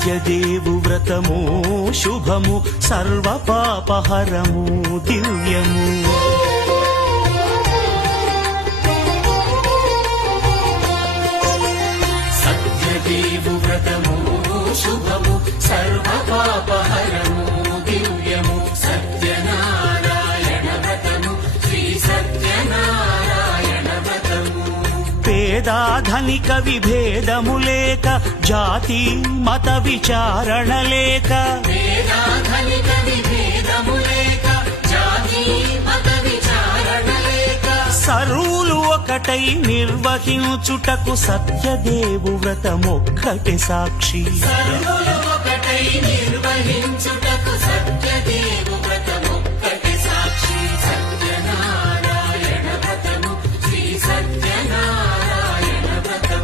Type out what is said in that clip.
సత్యదేవు వ్రతము శుభము సర్వ పాపహరము దివ్యము. సత్యదేవు వ్రతము శుభము సర్వ పాపహరము దివ్యము. సత్యనారాయణ వ్రతము శ్రీ సత్యనారాయణ వ్రతము. పేదాధనిక విభేదము లేక జాతి మత విచారణ లేక పేదాధనిక విభేదము లేక జాతి మత విచారణ లేక సర్వులు ఒకటై నిర్వహించుటకు సత్యదేవు వ్రతమొక్కటి సాక్షి. సర్వులు ఒకటై నిర్వహించుట